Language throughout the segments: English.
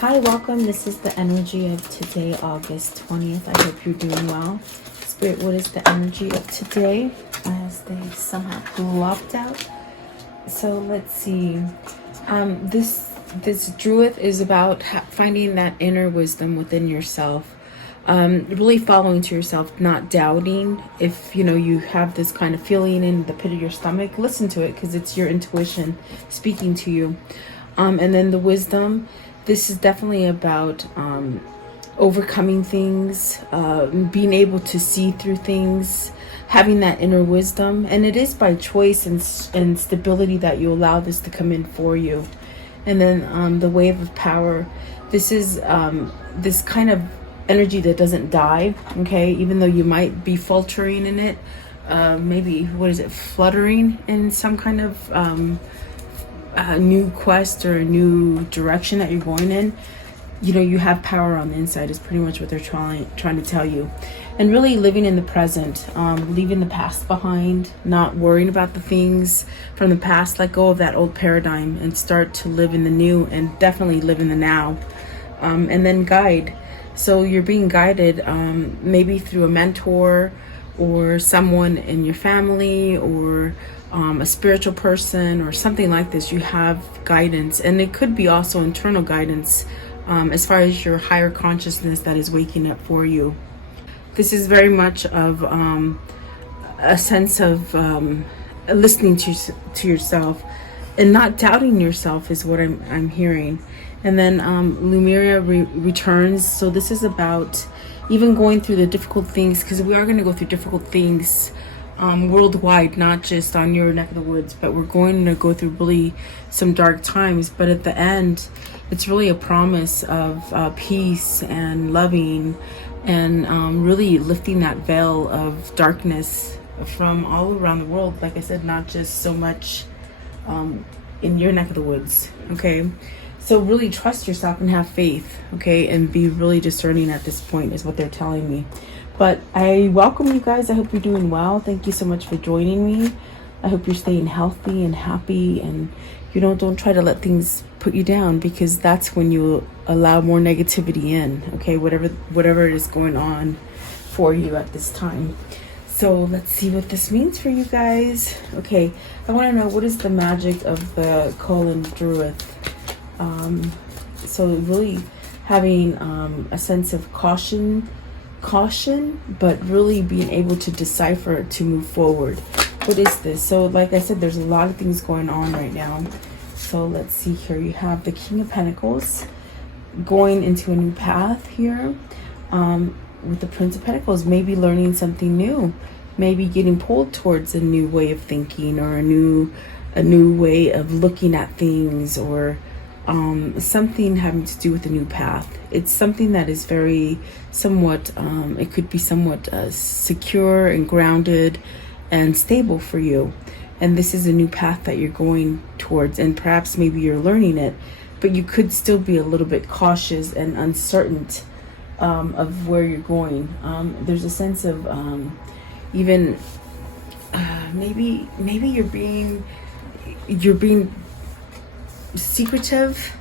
Hi, welcome. This is the energy of today, August 20th. I hope you're doing well. Spirit, what is the energy of today? As they somehow blocked out. So let's see. This druid is about finding that inner wisdom within yourself. Really following to yourself, not doubting. If you have this kind of feeling in the pit of your stomach, listen to it because it's your intuition speaking to you. And then the wisdom. This is definitely about overcoming things, being able to see through things, having that inner wisdom. And it is by choice and stability that you allow this to come in for you. And then the wave of power. This is this kind of energy that doesn't die, okay? Even though you might be faltering in it, maybe, fluttering in some kind of a new quest or a new direction that you're going in. You have power on the inside is pretty much what they're trying to tell you. And really living in the present, leaving the past behind, not worrying about the things from the past. Let go of that old paradigm and start to live in the new, and definitely live in the now. And then guide. So you're being guided maybe through a mentor or someone in your family, or a spiritual person or something like this. You have guidance, and it could be also internal guidance as far as your higher consciousness that is waking up for you. This is very much of a sense of listening to yourself and not doubting yourself is what I'm hearing. And then Lumiria returns. So this is about even going through the difficult things, because we are going to go through difficult things worldwide, not just on your neck of the woods, but we're going to go through really some dark times. But at the end, it's really a promise of peace and loving, and really lifting that veil of darkness from all around the world. Like I said, not just so much in your neck of the woods, okay? So really trust yourself and have faith, okay? And be really discerning at this point is what they're telling me. But I welcome you guys. I hope you're doing well. Thank you so much for joining me. I hope you're staying healthy and happy, and don't try to let things put you down, because that's when you allow more negativity in, okay? Whatever is going on for you at this time. So let's see what this means for you guys. Okay, I want to know, what is the magic of the colon druid? So really having a sense of caution, but really being able to decipher to move forward. What is this? So like I said, there's a lot of things going on right now. So let's see here. You have the King of Pentacles going into a new path here, with the Prince of Pentacles, maybe learning something new, maybe getting pulled towards a new way of thinking, or a new way of looking at things, or something having to do with a new path. It's something that is very somewhat, it could be somewhat secure and grounded and stable for you. And this is a new path that you're going towards, and perhaps maybe you're learning it, but you could still be a little bit cautious and uncertain of where you're going. There's a sense of even maybe you're being secretive,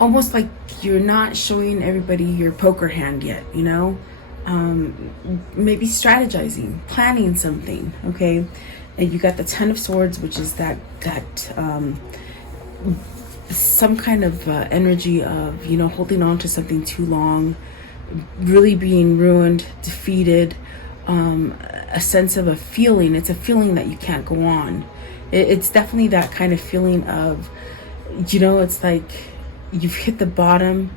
almost like you're not showing everybody your poker hand yet, maybe strategizing, planning something, okay? And you got the Ten of Swords, which is that some kind of energy of holding on to something too long, really being ruined, defeated, a sense of a feeling. It's a feeling that you can't go on. It's definitely that kind of feeling of, it's like you've hit the bottom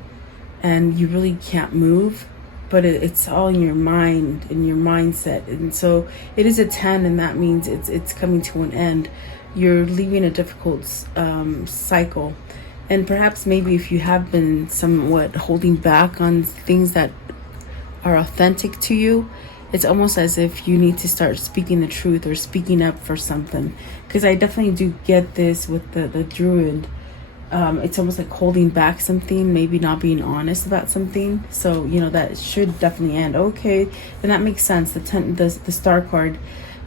and you really can't move, but it's all in your mind, in your mindset. And so it is a 10, and that means it's coming to an end. You're leaving a difficult cycle. And perhaps maybe if you have been somewhat holding back on things that are authentic to you, it's almost as if you need to start speaking the truth or speaking up for something. Because I definitely do get this with the druid. It's almost like holding back something, maybe not being honest about something. So, that should definitely end. Okay, and that makes sense. The star card,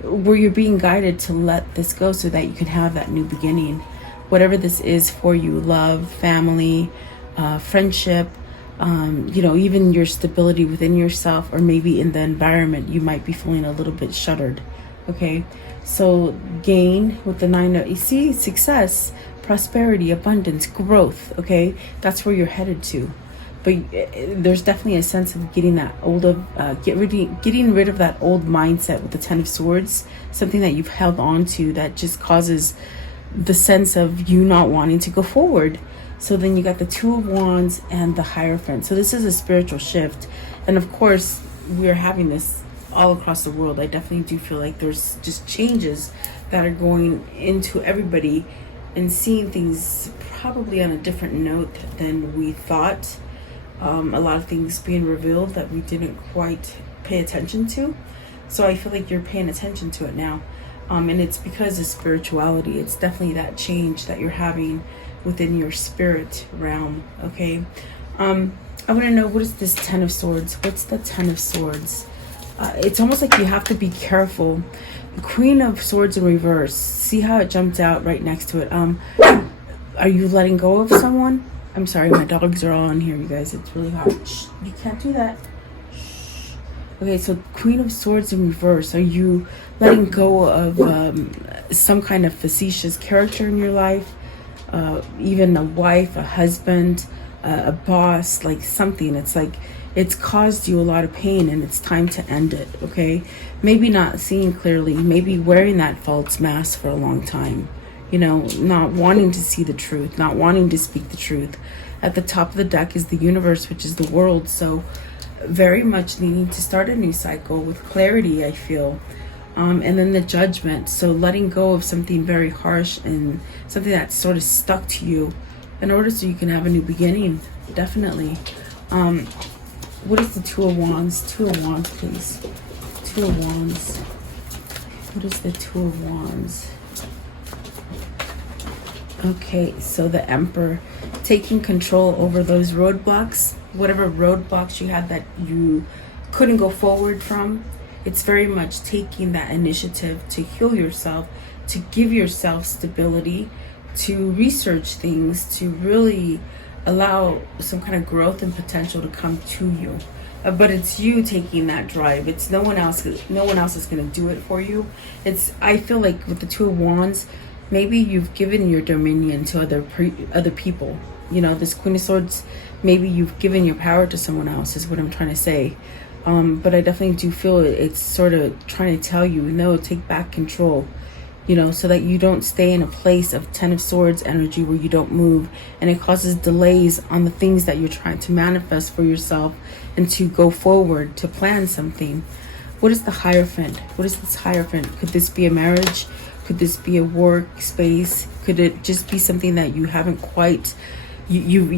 where you're being guided to let this go so that you can have that new beginning. Whatever this is for you, love, family, friendship, you know, even your stability within yourself, or maybe in the environment, you might be feeling a little bit shuttered. Okay, so gain with the nine of, you see, success, prosperity, abundance, growth. Okay, that's where you're headed to. But there's definitely a sense of getting that getting rid of that old mindset with the Ten of Swords, something that you've held on to that just causes the sense of you not wanting to go forward. So then you got the Two of Wands and the Hierophant. So this is a spiritual shift. And of course, we're having this all across the world. I definitely do feel like there's just changes that are going into everybody and seeing things probably on a different note than we thought. A lot of things being revealed that we didn't quite pay attention to. So I feel like you're paying attention to it now. And it's because of spirituality. It's definitely that change that you're having within your spirit realm. Okay. I want to know, what is this Ten of Swords? What's the Ten of Swords? It's almost like you have to be careful. The Queen of Swords in reverse. See how it jumped out right next to it? Are you letting go of someone? I'm sorry, my dogs are all on here, you guys. It's really hot. Shh, you can't do that. Shh. Okay, so Queen of Swords in reverse. Are you letting go of some kind of facetious character in your life? Even a wife, a husband, a boss, like something. It's like it's caused you a lot of pain and it's time to end it, okay? Maybe not seeing clearly, maybe wearing that false mask for a long time. You know, not wanting to see the truth, not wanting to speak the truth. At the top of the deck is the universe, which is the world. So very much needing to start a new cycle with clarity, I feel. And then the Judgment. So letting go of something very harsh and something that's sort of stuck to you in order so you can have a new beginning. Definitely. What is the Two of Wands? Two of Wands, please. Two of Wands. What is the Two of Wands? Okay, so the Emperor, taking control over those roadblocks, whatever roadblocks you had that you couldn't go forward from. It's very much taking that initiative to heal yourself, to give yourself stability, to research things, to really allow some kind of growth and potential to come to you. But it's you taking that drive. It's no one else. No one else is going to do it for you. I feel like with the Two of Wands, maybe you've given your dominion to other people. You know, this Queen of Swords, maybe you've given your power to someone else, is what I'm trying to say. But I definitely do feel it's sort of trying to tell you, no, take back control, you know, so that you don't stay in a place of Ten of Swords energy where you don't move, and it causes delays on the things that you're trying to manifest for yourself and to go forward, to plan something. What is the Hierophant? What is this Hierophant? Could this be a marriage? Could this be a workspace? Could it just be something that you haven't quite, you've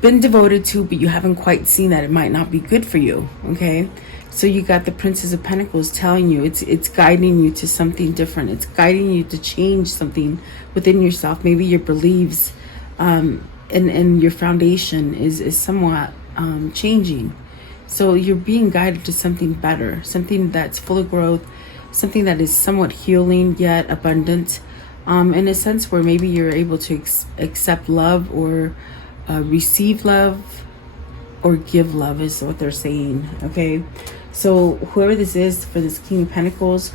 been devoted to, but you haven't quite seen that it might not be good for you, okay? So you got the Princess of Pentacles telling you, it's guiding you to something different. It's guiding you to change something within yourself. Maybe your beliefs and your foundation is somewhat changing. So you're being guided to something better, something that's full of growth, something that is somewhat healing yet abundant, in a sense where maybe you're able to accept love or receive love or give love is what they're saying, okay? So whoever this is for this King of Pentacles,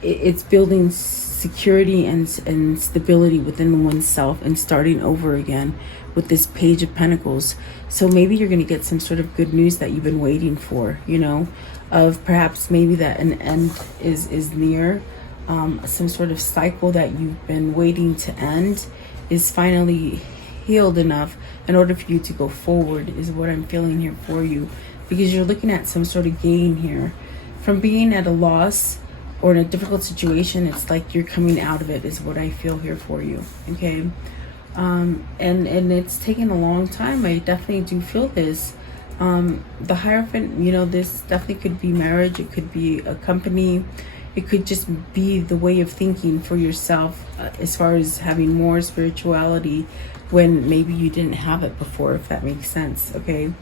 it's building security and stability within oneself and starting over again with this Page of Pentacles. So maybe you're going to get some sort of good news that you've been waiting for, you know, of perhaps maybe that an end is near. Some sort of cycle that you've been waiting to end is finally healed enough in order for you to go forward, is what I'm feeling here for you, because you're looking at some sort of gain here from being at a loss or in a difficult situation. It's like you're coming out of it, is what I feel here for you, okay? And it's taken a long time. I definitely do feel this. The Hierophant, you know, this definitely could be marriage. It could be a company. It could just be the way of thinking for yourself, as far as having more spirituality when maybe you didn't have it before, if that makes sense, okay?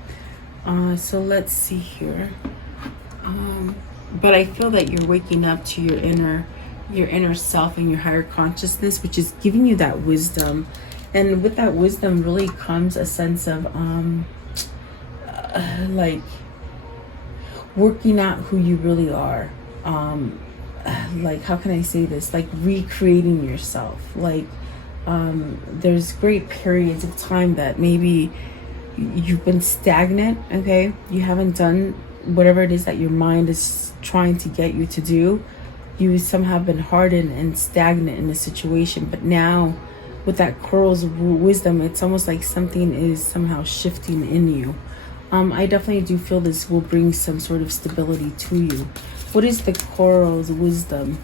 So let's see here. But I feel that you're waking up to your inner self and your higher consciousness, which is giving you that wisdom And with that wisdom really comes a sense of like working out who you really are. Like, how can I say this? Like recreating yourself. Like, there's great periods of time that maybe you've been stagnant, okay? You haven't done whatever it is that your mind is trying to get you to do. You somehow been hardened and stagnant in a situation, but now with that coral's wisdom, it's almost like something is somehow shifting in you. I definitely do feel this will bring some sort of stability to you. What is the coral's wisdom?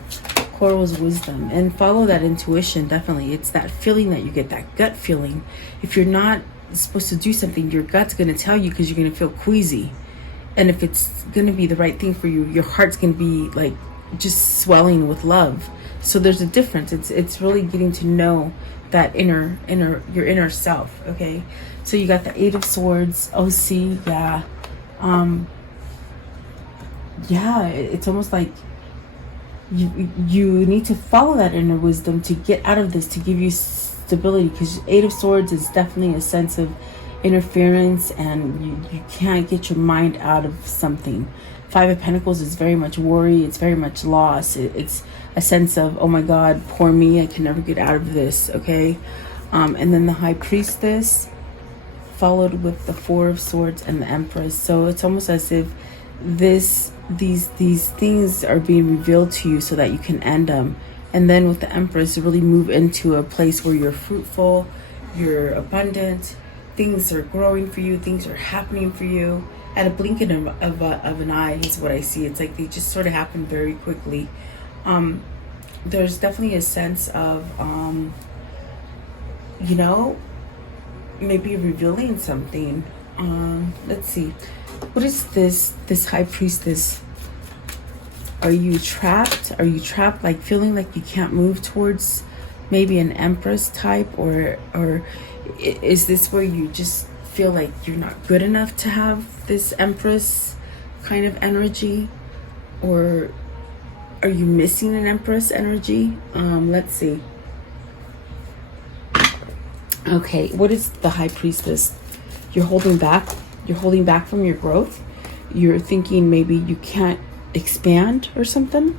Coral's wisdom. And follow that intuition, definitely. It's that feeling that you get, that gut feeling. If you're not supposed to do something, your gut's going to tell you because you're going to feel queasy. And if it's going to be the right thing for you, your heart's going to be like just swelling with love. So there's a difference. It's really getting to know that your inner self, okay? So you got the Eight of Swords. Oh, see, yeah. Yeah, it's almost like you need to follow that inner wisdom to get out of this, to give you stability, because Eight of Swords is definitely a sense of interference, and you can't get your mind out of something. Five of Pentacles is very much worry. It's very much loss. It's a sense of, oh my God, poor me, I can never get out of this, okay? And then the High Priestess, followed with the Four of Swords and the Empress. So it's almost as if these things are being revealed to you so that you can end them. And then with the Empress, really move into a place where you're fruitful, you're abundant, things are growing for you, things are happening for you. At a blinking of an eye is what I see. It's like they just sort of happen very quickly. There's definitely a sense of, you know, maybe revealing something. Let's see. What is this High Priestess? Are you trapped? Are you trapped, like feeling like you can't move towards maybe an Empress type? Or is this where you just feel like you're not good enough to have this Empress kind of energy? Or are you missing an Empress energy? Let's see. Okay, what is the High Priestess? You're holding back. You're holding back from your growth. You're thinking maybe you can't expand or something.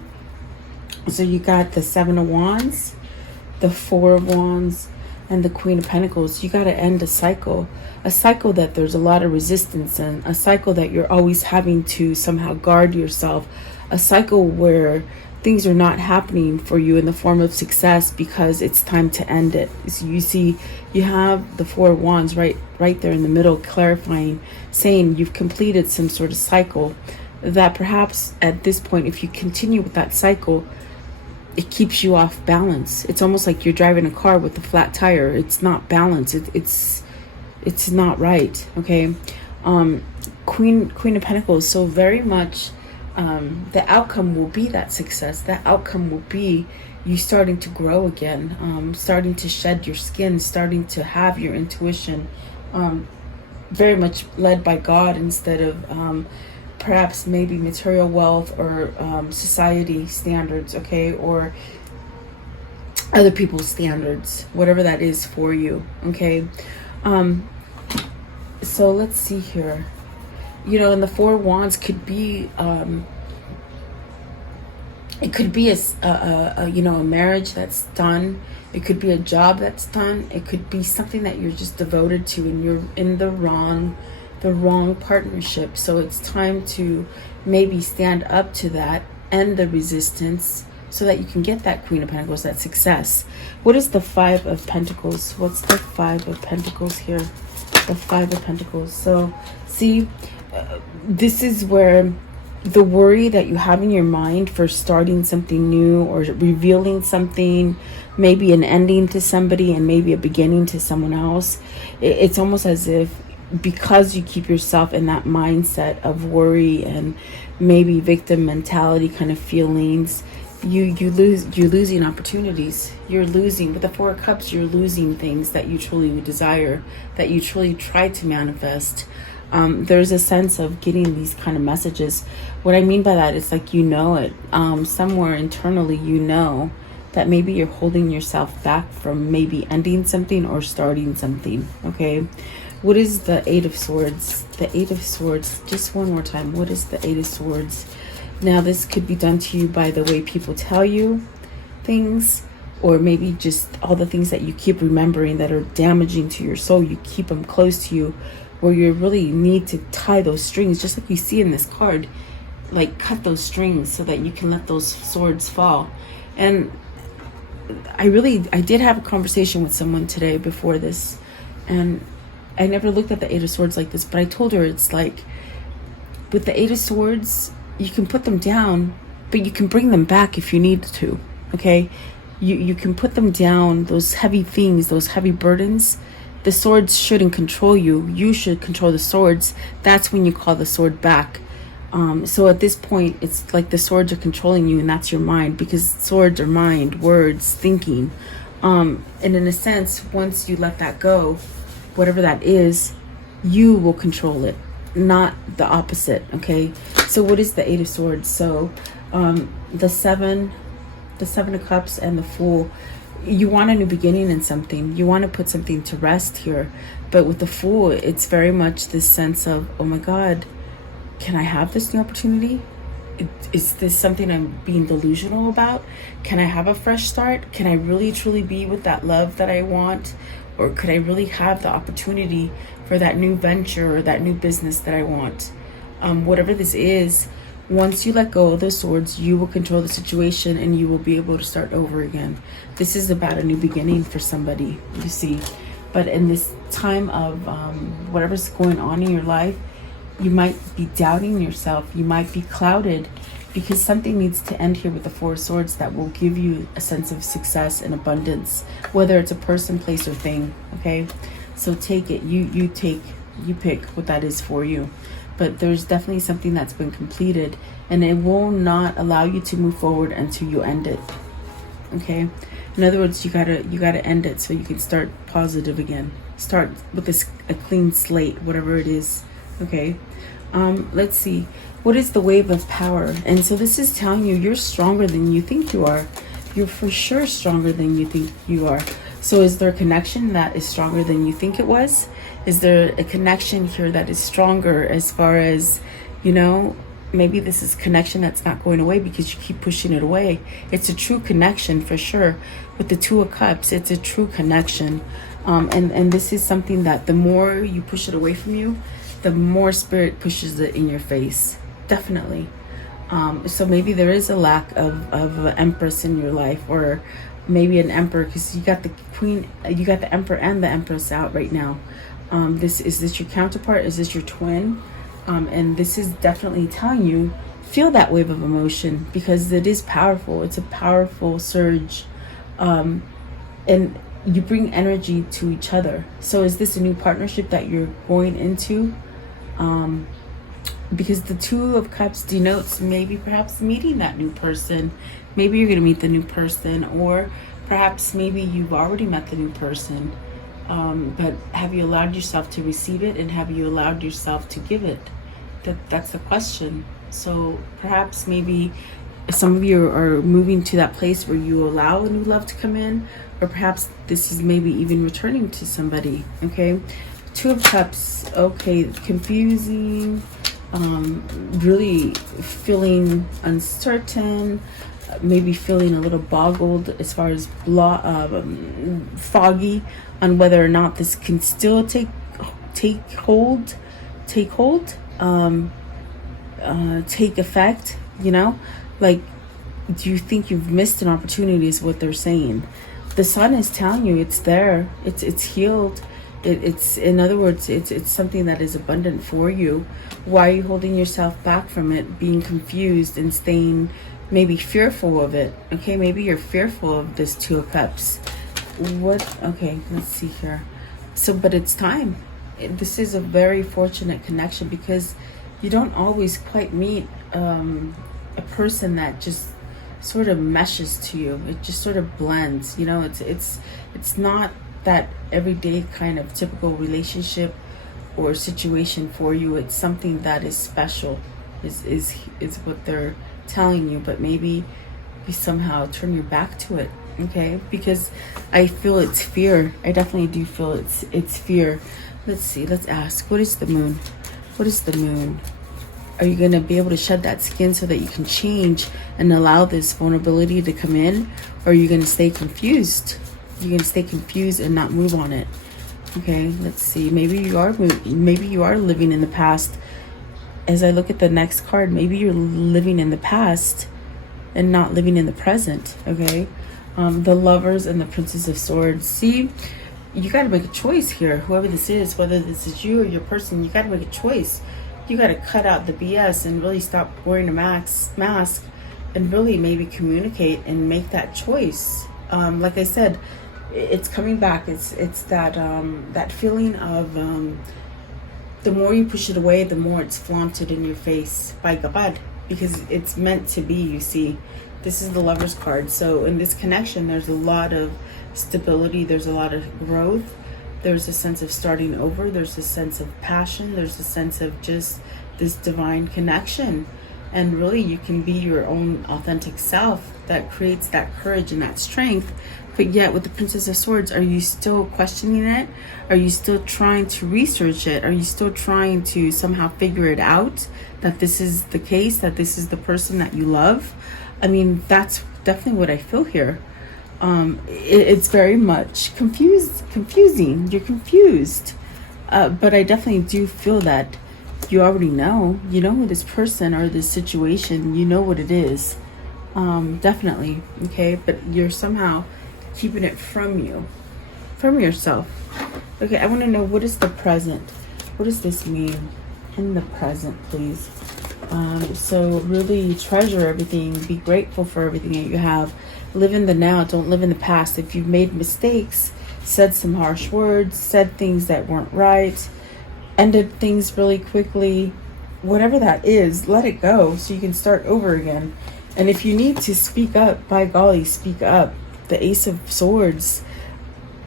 So you got the Seven of Wands, the Four of Wands, and the Queen of Pentacles. You got to end a cycle that there's a lot of resistance in, a cycle that you're always having to somehow guard yourself, a cycle where things are not happening for you in the form of success because it's time to end it. So you see, you have the Four of Wands right there in the middle, clarifying, saying you've completed some sort of cycle that perhaps at this point, if you continue with that cycle, it keeps you off balance. It's almost like you're driving a car with a flat tire. It's not balanced. It's not right. Okay. Queen of Pentacles. So very much the outcome will be that success. That outcome will be you starting to grow again, starting to shed your skin, starting to have your intuition, very much led by God instead of perhaps maybe material wealth or society standards, okay, or other people's standards, whatever that is for you, okay. So let's see here. You know, and the Four of Wands could be it could be a you know, a marriage that's done. It could be a job that's done. It could be something that you're just devoted to and you're in the wrong partnership. So it's time to maybe stand up to that, end the resistance, so that you can get that Queen of Pentacles, that success. What is the Five of Pentacles? What's the Five of Pentacles here? The Five of Pentacles. So see, this is where the worry that you have in your mind for starting something new or revealing something, maybe an ending to somebody and maybe a beginning to someone else, it's almost as if because you keep yourself in that mindset of worry and maybe victim mentality kind of feelings, you're losing opportunities. You're losing, with the Four of Cups, you're losing things that you truly desire, that you truly try to manifest. There's a sense of getting these kind of messages. What I mean by that is, like, you know it, somewhere internally, you know that maybe you're holding yourself back from maybe ending something or starting something. Okay, what is the Eight of Swords? The Eight of Swords, just one more time, what is the Eight of Swords? Now this could be done to you by the way people tell you things, or maybe just all the things that you keep remembering that are damaging to your soul. You keep them close to you, where you really need to tie those strings, just like you see in this card. Like, cut those strings so that you can let those swords fall. And I did have a conversation with someone today before this, and I never looked at the Eight of Swords like this, but I told her it's like, with the Eight of Swords, you can put them down, but you can bring them back if you need to. Okay, you can put them down, those heavy things, those heavy burdens. The swords shouldn't control you. You should control the swords. That's when you call the sword back. So at this point, it's like the swords are controlling you, and that's your mind, because swords are mind, words, thinking. And in a sense, once you let that go, whatever that is, you will control it, not the opposite. Okay, so what is the Eight of Swords? So the Seven of Cups and the Fool. You want a new beginning in something. You want to put something to rest here. But with the Fool, it's very much this sense of, oh my God, can I have this new opportunity? Is this something I'm being delusional about? Can I have a fresh start? Can I really truly be with that love that I want? Or could I really have the opportunity for that new venture or that new business that I want? Whatever this is, once you let go of the swords, you will control the situation and you will be able to start over again. This is about a new beginning for somebody, you see. But in this time of whatever's going on in your life, you might be doubting yourself. You might be clouded because something needs to end here with the Four of Swords that will give you a sense of success and abundance, whether it's a person, place, or thing. Okay, so take it. You pick what that is for you. But there's definitely something that's been completed, and it will not allow you to move forward until you end it. Okay, in other words, you gotta end it so you can start positive again. Start with a clean slate, whatever it is. Okay, let's see, what is the Wave of Power? And so this is telling you you're stronger than you think you are. You're for sure stronger than you think you are. So is there a connection that is stronger than you think it was? Is there a connection here that is stronger as far as, you know, maybe this is connection that's not going away because you keep pushing it away. It's a true connection for sure. With the Two of Cups, it's a true connection. And this is something that the more you push it away from you, the more Spirit pushes it in your face. Definitely. So maybe there is a lack of an Empress in your life, or maybe an Emperor, because you got the Queen, you got the Emperor and the Empress out right now. Is this your counterpart? Is this your twin? And this is definitely telling you, feel that wave of emotion, because it is powerful. It's a powerful surge. And you bring energy to each other. So is this a new partnership that you're going into? Because the Two of Cups denotes maybe perhaps meeting that new person. Maybe you're going to meet the new person, or perhaps maybe you've already met the new person. But have you allowed yourself to receive it, and have you allowed yourself to give it? That's the question. So perhaps maybe some of you are moving to that place where you allow a new love to come in, or perhaps this is maybe even returning to somebody. Okay, Two of Cups. Okay, confusing, really feeling uncertain, maybe feeling a little boggled as far as foggy on whether or not this can still take hold, take effect. You know, like, do you think you've missed an opportunity is what they're saying. The Sun is telling you it's there, it's healed. It's in other words, it's something that is abundant for you. Why are you holding yourself back from it, being confused and staying maybe fearful of it? Okay, maybe you're fearful of this Two of Cups. What? Okay, let's see here. So, but it's time. This is a very fortunate connection, because you don't always quite meet a person that just sort of meshes to you. It just sort of blends. You know, it's not that everyday kind of typical relationship or situation for you. It's something that is special, is what they're telling you. But maybe you somehow turn your back to it. okay? Because I feel it's fear. I definitely do feel it's fear. Let's see, let's ask, what is the moon? What is the moon? Are you going to be able to shed that skin so that you can change and allow this vulnerability to come in? Or are you going to stay confused? You're going to stay confused and not move on it. Okay, let's see. Maybe you are living in the past. As I look at the next card, maybe you're living in the past and not living in the present. Okay, the Lovers and the Princess of Swords. See, you got to make a choice here. Whoever this is, whether this is you or your person, you got to make a choice. You got to cut out the BS and really stop wearing a mask and really maybe communicate and make that choice. Like I said, it's coming back. It's that that feeling of the more you push it away, the more it's flaunted in your face by God, because it's meant to be. You see, this is the Lovers card. So in this connection, there's a lot of stability. There's a lot of growth. There's a sense of starting over. There's a sense of passion. There's a sense of just this divine connection. And really, you can be your own authentic self that creates that courage and that strength. But yet, with the Princess of Swords, are you still questioning it? Are you still trying to research it? Are you still trying to somehow figure it out, that this is the case, that this is the person that you love? I mean, that's definitely what I feel here. It's very much confusing. You're confused. But I definitely do feel that you already know. You know who this person or this situation, you know what it is. Definitely. Okay, but you're somehow keeping it from you, from yourself. Okay, I want to know, what is the present? What does this mean in the present, please? So really treasure everything. Be grateful for everything that you have. Live in the now. Don't live in the past. If you've made mistakes, said some harsh words, said things that weren't right, ended things really quickly, whatever that is, let it go so you can start over again. And if you need to speak up, by golly, speak up. The Ace of Swords,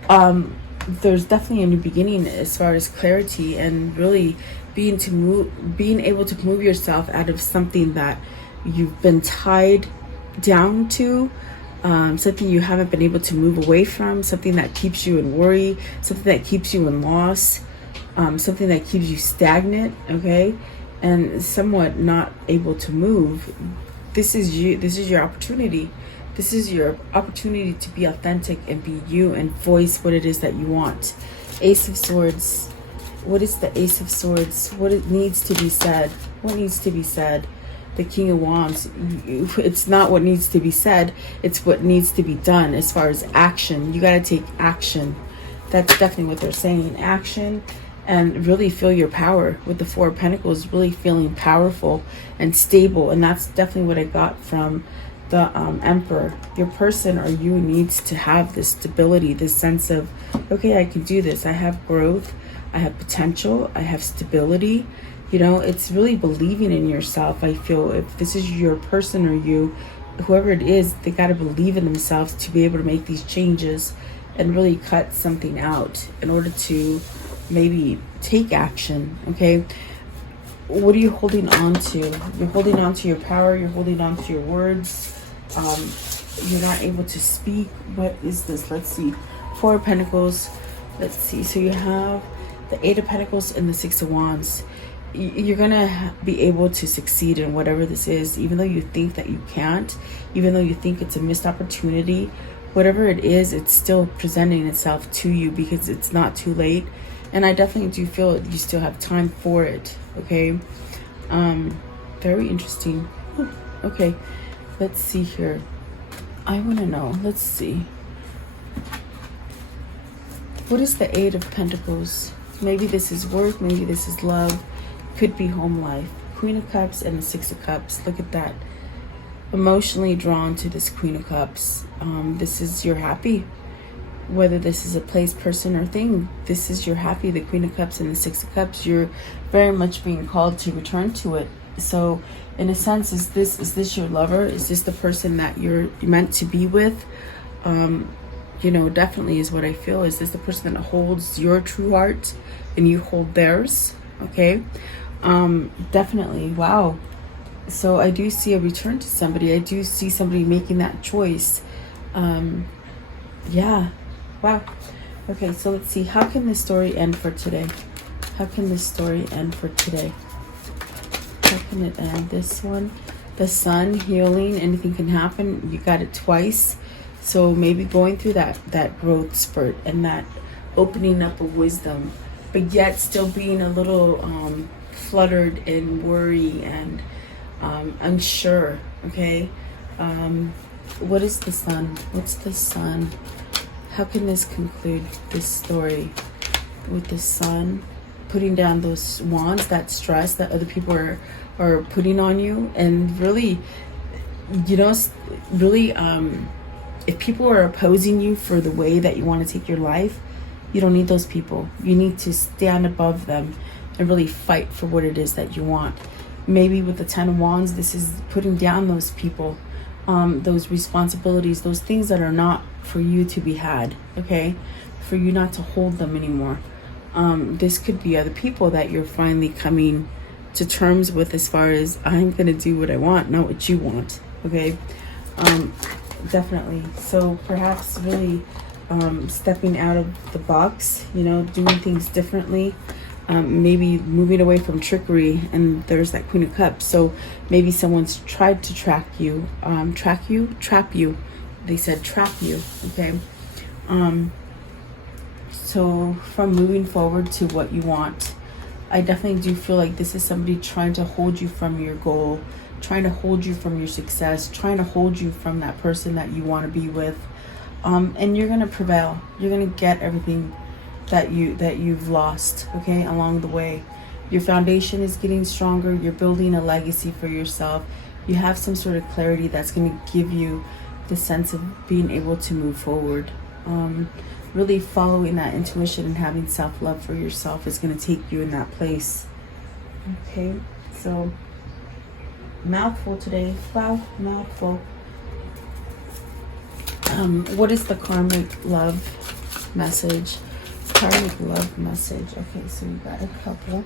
there's definitely a new beginning as far as clarity and really being able to move yourself out of something that you've been tied down to, something you haven't been able to move away from, something that keeps you in worry, something that keeps you in loss, something that keeps you stagnant, okay, and somewhat not able to move. This is your opportunity. This is your opportunity to be authentic and be you and voice what it is that you want. Ace of Swords. What is the Ace of Swords? What it needs to be said? What needs to be said? The King of Wands. It's not what needs to be said. It's what needs to be done as far as action. You got to take action. That's definitely what they're saying. Action, and really feel your power. With the Four of Pentacles, really feeling powerful and stable. And that's definitely what I got from the Emperor. Your person or you needs to have this stability, this sense of, okay, I can do this. I have growth. I have potential. I have stability. You know, it's really believing in yourself. I feel if this is your person or you, whoever it is, they got to believe in themselves to be able to make these changes and really cut something out in order to maybe take action. Okay, what are you holding on to? You're holding on to your power. You're holding on to your words. You're not able to speak. What is this? Let's see. Four of Pentacles. Let's see. So you have the Eight of Pentacles and the Six of Wands. You're gonna be able to succeed in whatever this is, even though you think that you can't, even though you think it's a missed opportunity. Whatever it is, it's still presenting itself to you because it's not too late. And I definitely do feel you still have time for it. Okay, very interesting. Okay, let's see here. I want to know. Let's see. What is the Eight of Pentacles? Maybe this is work. Maybe this is love. Could be home life. Queen of Cups and the Six of Cups. Look at that. Emotionally drawn to this Queen of Cups. This is your happy. Whether this is a place, person, or thing, this is your happy. The Queen of Cups and the Six of Cups. You're very much being called to return to it. So, in a sense, is this your lover? Is this the person that you're meant to be with? You know, definitely is what I feel. Is this the person that holds your true heart and you hold theirs? Okay. Definitely. Wow. So I do see a return to somebody. I do see somebody making that choice. Yeah. Wow. Okay, so let's see. How can this story end for today? How can this story end for today? How can it end? This one, the sun, healing, anything can happen. You got it twice. So maybe going through that growth spurt and that opening up of wisdom, but yet still being a little fluttered and worry and unsure. Okay. What is the sun? What's the sun? How can this conclude this story with the sun? Putting down those wands, that stress that other people are putting on you, and really, really, if people are opposing you for the way that you want to take your life, you don't need those people. You need to stand above them and really fight for what it is that you want. Maybe with the 10 of Wands, this is putting down those people, those responsibilities, those things that are not for you to be had, okay? For you not to hold them anymore. This could be other people that you're finally coming to terms with, as far as, I'm going to do what I want, not what you want, okay? Definitely. So perhaps really stepping out of the box, doing things differently. Maybe moving away from trickery, and there's that Queen of Cups. So maybe someone's tried to trap you. They said trap you, okay? So from moving forward to what you want, I definitely do feel like this is somebody trying to hold you from your goal, trying to hold you from your success, trying to hold you from that person that you want to be with. And you're going to prevail. You're going to get everything that you've lost, okay, along the way. Your foundation is getting stronger. You're building a legacy for yourself. You have some sort of clarity that's going to give you the sense of being able to move forward. Really following that intuition and having self-love for yourself is going to take you in that place. Okay, so mouthful today. Wow, mouthful. What is the karmic love message? Karmic love message. Okay, so you got a couple.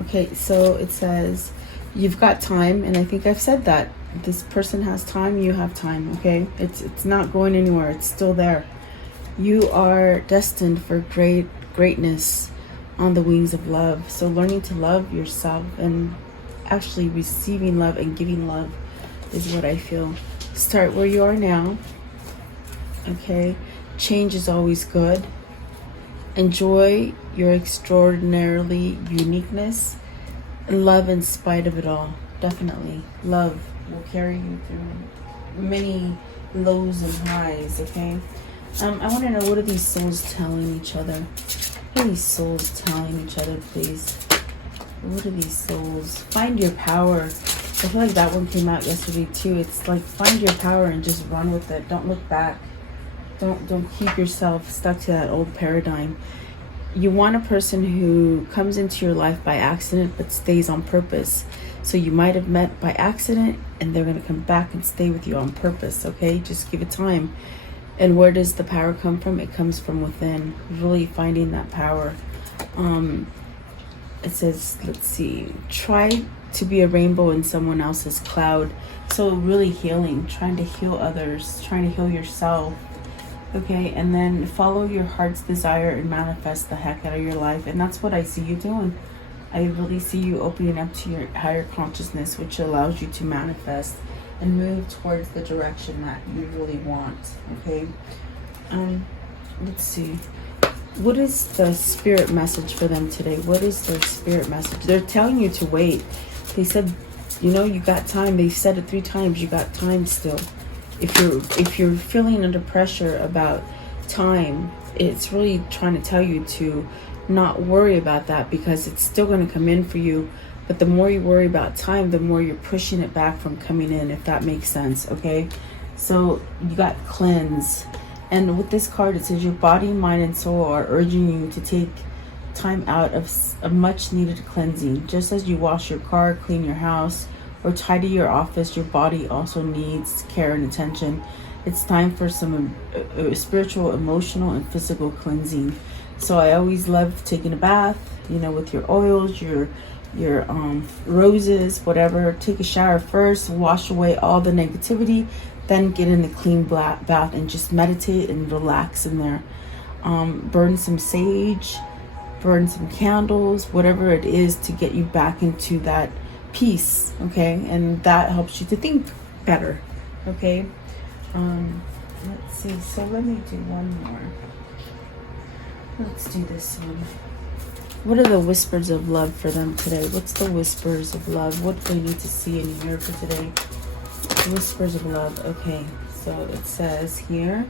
Okay, so it says you've got time, and I think I've said that. This person has time, you have time, okay? It's not going anywhere. It's still there. You are destined for greatness on the wings of love. So learning to love yourself and actually receiving love and giving love is what I feel. Start where you are now. Okay, change is always good. Enjoy your extraordinarily uniqueness, and love in spite of it all. Definitely, love will carry you through many lows and highs. Okay, I want to know, what are these souls telling each other? What are these souls telling each other, please? What are these souls? Find your power. I feel like that one came out yesterday too. It's like, find your power and just run with it. Don't look back. Don't keep yourself stuck to that old paradigm. You want a person who comes into your life by accident but stays on purpose. So you might have met by accident and they're going to come back and stay with you on purpose, okay? Just give it time. And where does the power come from? It comes from within. Really finding that power. It says, let's see, try to be a rainbow in someone else's cloud. So really healing, trying to heal others, trying to heal yourself. Okay, and then follow your heart's desire and manifest the heck out of your life. And that's what I see you doing. I really see you opening up to your higher consciousness, which allows you to manifest and move towards the direction that you really want. Okay, let's see. What is the spirit message for them today? What is their spirit message? They're telling you to wait. They said, you got time. They said it 3 times. You got time still. If you're feeling under pressure about time, it's really trying to tell you to not worry about that, because it's still going to come in for you. But the more you worry about time, the more you're pushing it back from coming in, if that makes sense. Okay, so you got cleanse. And with this card, it says your body, mind, and soul are urging you to take time out of a much needed cleansing. Just as you wash your car, clean your house, or tidy your office, your body also needs care and attention. It's time for some spiritual, emotional, and physical cleansing. So I always love taking a bath, with your oils, your your roses, whatever. Take a shower first, wash away all the negativity, then get in a clean bath and just meditate and relax in there. Burn some sage, burn some candles, whatever it is to get you back into that peace, okay? And that helps you to think better, okay? Let's see, so let me do one more. Let's do this one. What are the whispers of love for them today? What's the whispers of love? What do they need to see and hear for today? Whispers of love. Okay, so it says here,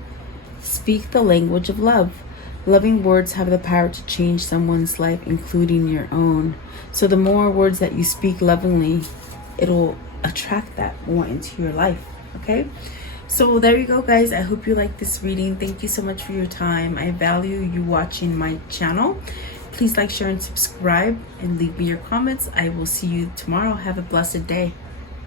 speak the language of love. Loving words have the power to change someone's life, including your own. So the more words that you speak lovingly, it'll attract that more into your life, okay? So there you go, guys. I hope you like this reading. Thank you so much for your time. I value you watching my channel. Please like, share, and subscribe, and leave me your comments. I will see you tomorrow. Have a blessed day.